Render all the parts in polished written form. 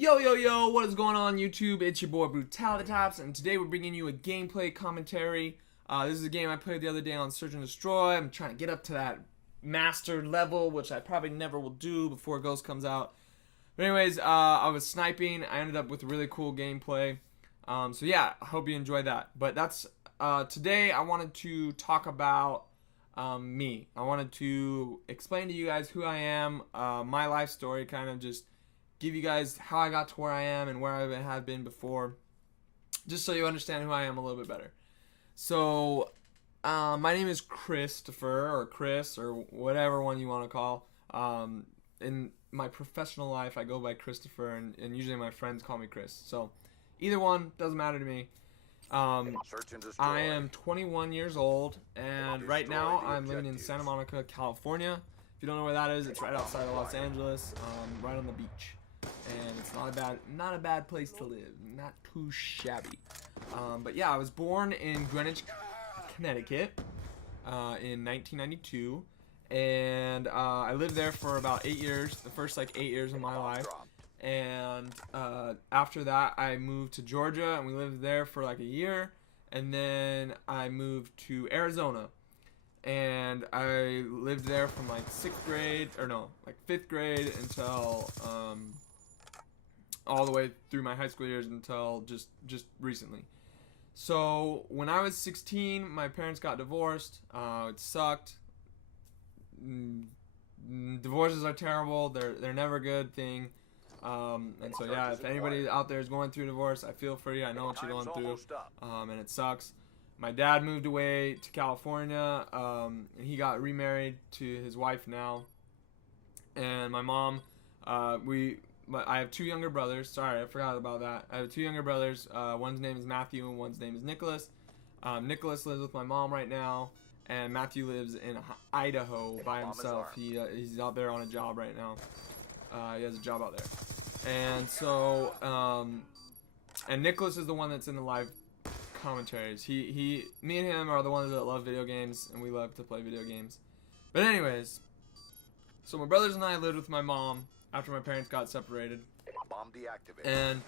Yo, what is going on YouTube? It's your boy Brutalatops, and today we're bringing you a gameplay commentary. This is a game I played the other day on Search and Destroy. I'm trying to get up to that master level, which I probably never will do before Ghost comes out. But anyways, I was sniping. I ended up with really cool gameplay. So yeah, I hope you enjoyed that. But that's today I wanted to talk about me. I wanted to explain to you guys who I am, my life story, kind of just give you guys how I got to where I am and where I have been before, just so you understand who I am a little bit better. So, my name is Christopher, or Chris, or whatever one you want to call. In my professional life, I go by Christopher, and usually my friends call me Chris. So, either one, doesn't matter to me. I am 21 years old, and right now I'm living in Santa Monica, California. If you don't know where that is, it's right outside of Los Angeles, right on the beach. And it's not a bad place to live, not too shabby. But yeah, I was born in Greenwich, Connecticut, in 1992, and I lived there for about 8 years, the first like 8 years of my life. And after that, I moved to Georgia, and we lived there for like a year, and then I moved to Arizona. And I lived there from like 5th grade until all the way through my high school years until just recently. So when I was 16, my parents got divorced. It sucked. Divorces are terrible. They're never a good thing. And so yeah, if anybody out there is going through divorce, I feel for you. I know what you're going through, and it sucks. My dad moved away to California, and he got remarried to his wife now. And my mom, I have two younger brothers. Sorry, I forgot about that. I have two younger brothers. One's name is Matthew, and one's name is Nicholas. Nicholas lives with my mom right now, and Matthew lives in Idaho by himself. He's out there on a job right now. He has a job out there. And so, and Nicholas is the one that's in the live commentaries. Me and him are the ones that love video games, and we love to play video games. But anyways, so my brothers and I lived with my mom after my parents got separated. And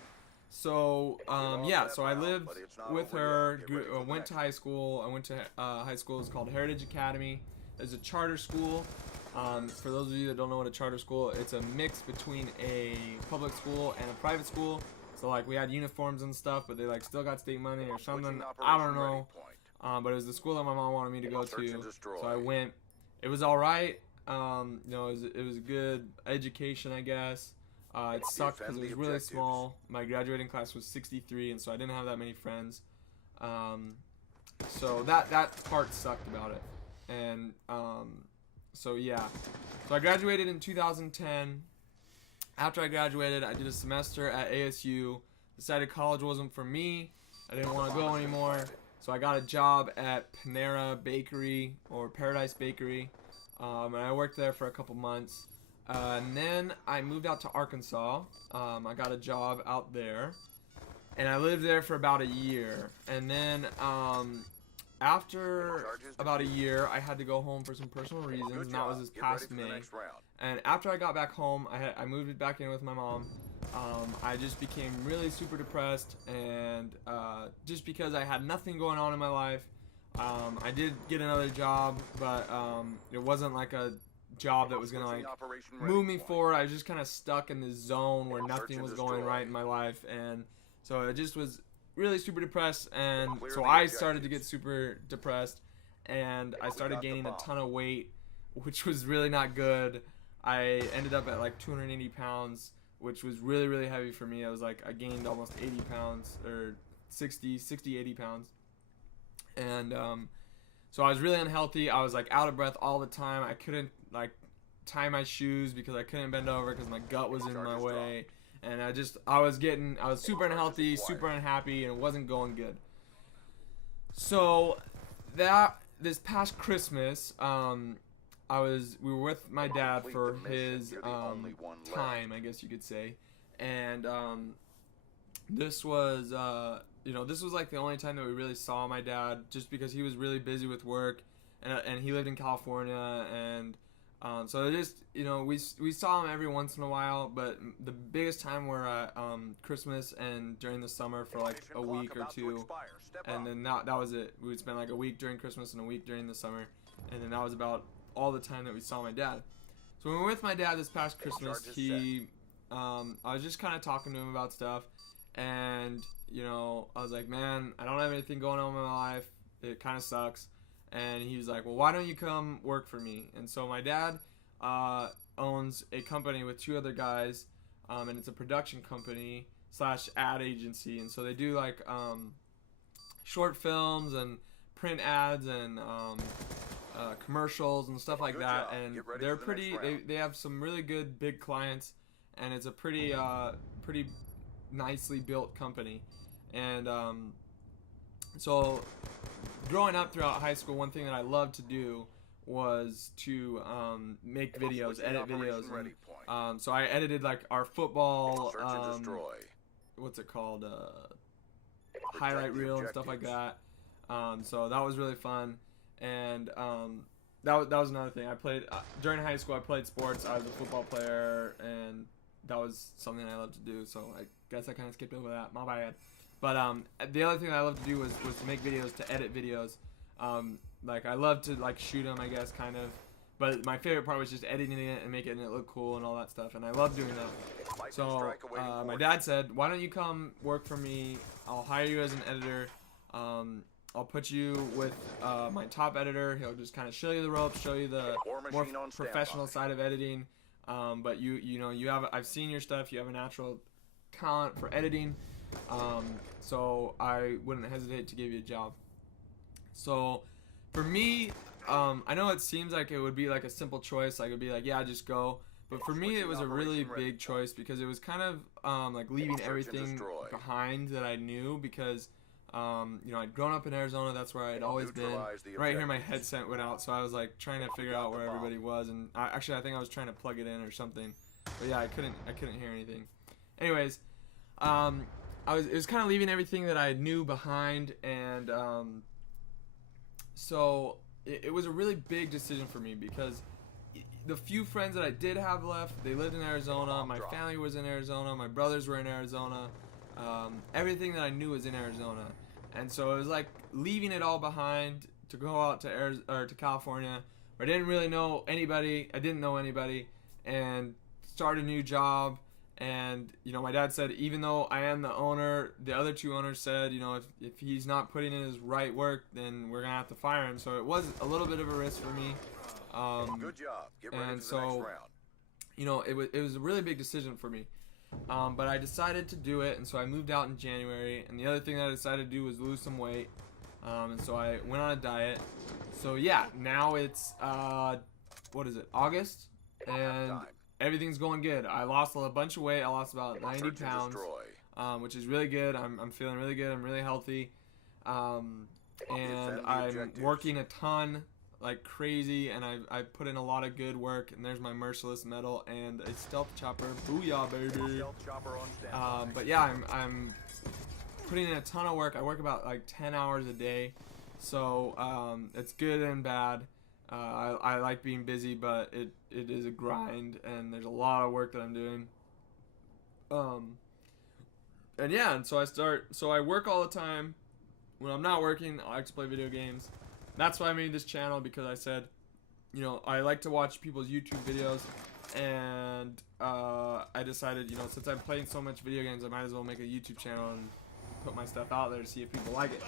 so yeah, so I lived with her, went to high school. I went to high school. It's called Heritage Academy. It's a charter school. For those of you that don't know what a charter school, it's a mix between a public school and a private school. So like we had uniforms and stuff, but they like still got state money or something. I don't know. But it was the school that my mom wanted me to go to, so I went. It was all right. You know, it was a good education, I guess. It sucked because it was really small. My graduating class was 63, and so I didn't have that many friends. So that part sucked about it. And so yeah, so I graduated in 2010. After I graduated, I did a semester at ASU. Decided college wasn't for me. I didn't want to go anymore. So I got a job at Panera Bakery, or Paradise Bakery. And I worked there for a couple months. And then I moved out to Arkansas. I got a job out there. And I lived there for about a year. And then after about a year, I had to go home for some personal reasons, and that was this past May. And after I got back home, I moved back in with my mom. I just became really super depressed, and just because I had nothing going on in my life. I did get another job, but it wasn't like a job that was gonna like move me forward. I was just kind of stuck in this zone where nothing was going right in my life, and so it just was really super depressed. And so I started to get super depressed, and I started gaining a ton of weight, which was really not good. I ended up at like 280 pounds, which was really heavy for me. I gained almost 80 pounds, or 60, 80 pounds. And so I was really unhealthy. I was like out of breath all the time. I couldn't like tie my shoes because I couldn't bend over because my gut was in my way. And I was super unhealthy, super unhappy, and it wasn't going good. So this past Christmas, we were with my dad for his time, I guess you could say. And this was this was like the only time that we really saw my dad, just because he was really busy with work, and he lived in California, and So it just, we saw him every once in a while, but the biggest time were at Christmas and during the summer for like a week or two, and then that was it. We would spend like a week during Christmas and a week during the summer, and then that was about all the time that we saw my dad. So when we were with my dad this past Christmas, I was just kind of talking to him about stuff, and I was like, man, I don't have anything going on in my life. It kind of sucks. And he was like, well, why don't you come work for me? And so my dad owns a company with two other guys, and it's a production company / ad agency. And so they do like short films and print ads and commercials and stuff like that. And they're pretty, they have some really good big clients, and it's a pretty nicely built company. And so growing up throughout high school, one thing that I loved to do was to make videos, edit videos. And, so I edited like our football, what's it called, highlight reel and stuff like that. So that was really fun. And that was another thing. I played during high school. I played sports. I was a football player, and that was something I loved to do. So I guess I kind of skipped over that. My bad. But the other thing I loved to do was to make videos, to edit videos. Like I love to like shoot them, I guess, kind of. But my favorite part was just editing it and making it look cool and all that stuff. And I love doing that. So my dad said, why don't you come work for me? I'll hire you as an editor. I'll put you with my top editor. He'll just kind of show you the ropes, show you the more professional side of editing. But I've seen your stuff. You have a natural talent for editing. So I wouldn't hesitate to give you a job. So for me, I know it seems like it would be like a simple choice. Like it would be like, yeah, just go. But for me, it was a really big choice because it was kind of like leaving everything behind that I knew because I'd grown up in Arizona. That's where I'd always been. Right here, my headset went out, so I was like trying to figure out where everybody was, and I think I was trying to plug it in or something. But yeah, I couldn't hear anything. Anyways, it was kind of leaving everything that I knew behind, and so it was a really big decision for me because the few friends that I did have left, they lived in Arizona. My family was in Arizona. My brothers were in Arizona. Everything that I knew was in Arizona, and so it was like leaving it all behind to go out to California, where I didn't really know anybody. I didn't know anybody, and start a new job. And my dad said, even though I am the owner, the other two owners said, if he's not putting in his right work, then we're gonna have to fire him. So it was a little bit of a risk for me. Good job. Get ready for the next round. It was a really big decision for me. But I decided to do it, and so I moved out in January. And the other thing that I decided to do was lose some weight. And so I went on a diet. So yeah, now it's August, and everything's going good. I lost a bunch of weight. I lost about 90 pounds, which is really good. I'm feeling really good. I'm really healthy, and I'm working a ton, like crazy, and I put in a lot of good work. And there's my merciless medal and a stealth chopper. Booyah, baby! But yeah, I'm putting in a ton of work. I work about like 10 hours a day, so it's good and bad. I like being busy, but it is a grind, and there's a lot of work that I'm doing. And so I work all the time. When I'm not working, I like to play video games. That's why I made this channel, because I said, I like to watch people's YouTube videos, and I decided, since I'm playing so much video games, I might as well make a YouTube channel and put my stuff out there to see if people like it.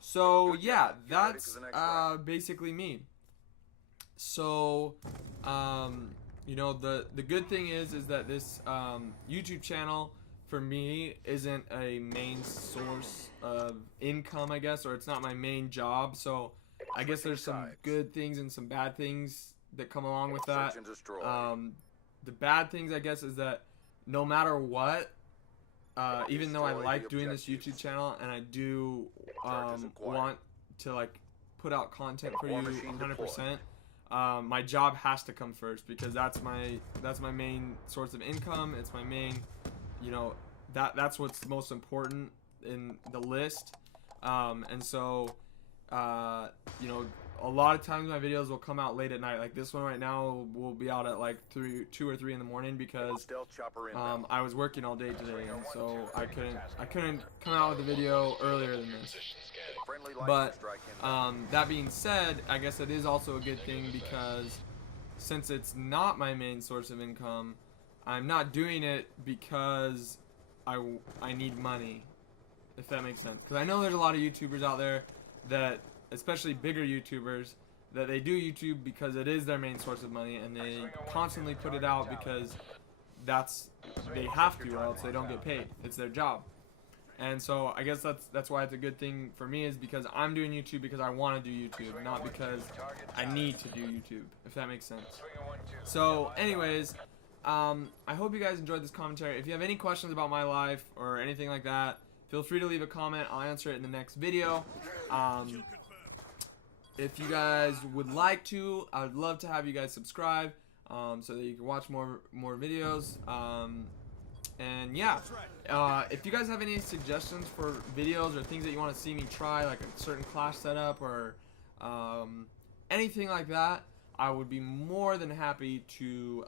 So yeah, that's basically me. So, the good thing is that this YouTube channel for me isn't a main source of income, I guess, or it's not my main job. So I guess there's some good things and some bad things that come along with that. The bad things, I guess, is that no matter what, even though I like doing this YouTube channel and I do want to like put out content for you 100%. My job has to come first, because that's my main source of income. It's my main, that's what's most important in the list. And so, a lot of times my videos will come out late at night. Like this one right now will be out at like 2 or 3 in the morning because I was working all day today, and so I couldn't come out with a video earlier than this. But that being said, I guess it is also a good thing because since it's not my main source of income, I'm not doing it because I need money, if that makes sense. Because I know there's a lot of YouTubers out there that, especially bigger YouTubers, that they do YouTube because it is their main source of money, and they constantly put it out because they have to, or else they don't get paid. It's their job. And so I guess that's why it's a good thing for me, is because I'm doing YouTube because I want to do YouTube, not because I need to do YouTube, if that makes sense. So anyways, I hope you guys enjoyed this commentary. If you have any questions about my life or anything like that, feel free to leave a comment. I'll answer it in the next video. If you guys would like to, I would love to have you guys subscribe so that you can watch more videos. And yeah, if you guys have any suggestions for videos or things that you want to see me try, like a certain class setup or anything like that, I would be more than happy to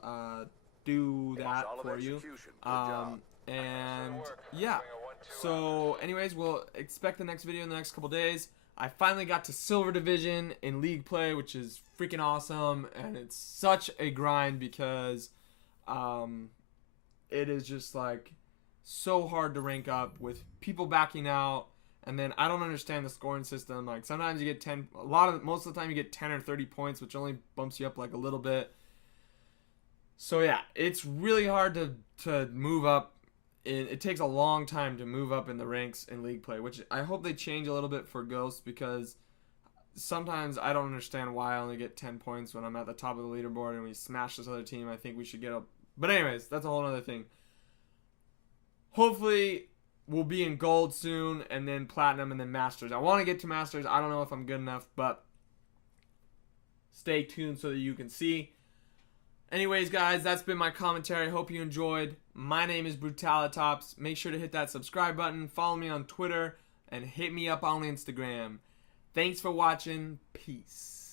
do that for you. And yeah, so anyways, we'll expect the next video in the next couple days. I finally got to Silver Division in League Play, which is freaking awesome, and it's such a grind because it is just like so hard to rank up with people backing out, and then I don't understand the scoring system. Like sometimes you get 10, most of the time you get 10 or 30 points, which only bumps you up like a little bit. So yeah, it's really hard to move up. It takes a long time to move up in the ranks in League Play, which I hope they change a little bit for Ghost, because sometimes I don't understand why I only get 10 points when I'm at the top of the leaderboard and we smash this other team. I think we should get up. But anyways, that's a whole other thing. Hopefully, we'll be in gold soon, and then platinum, and then masters. I want to get to masters. I don't know if I'm good enough, but stay tuned so that you can see. Anyways, guys, that's been my commentary. Hope you enjoyed. My name is Brutalatops. Make sure to hit that subscribe button. Follow me on Twitter, and hit me up on Instagram. Thanks for watching. Peace.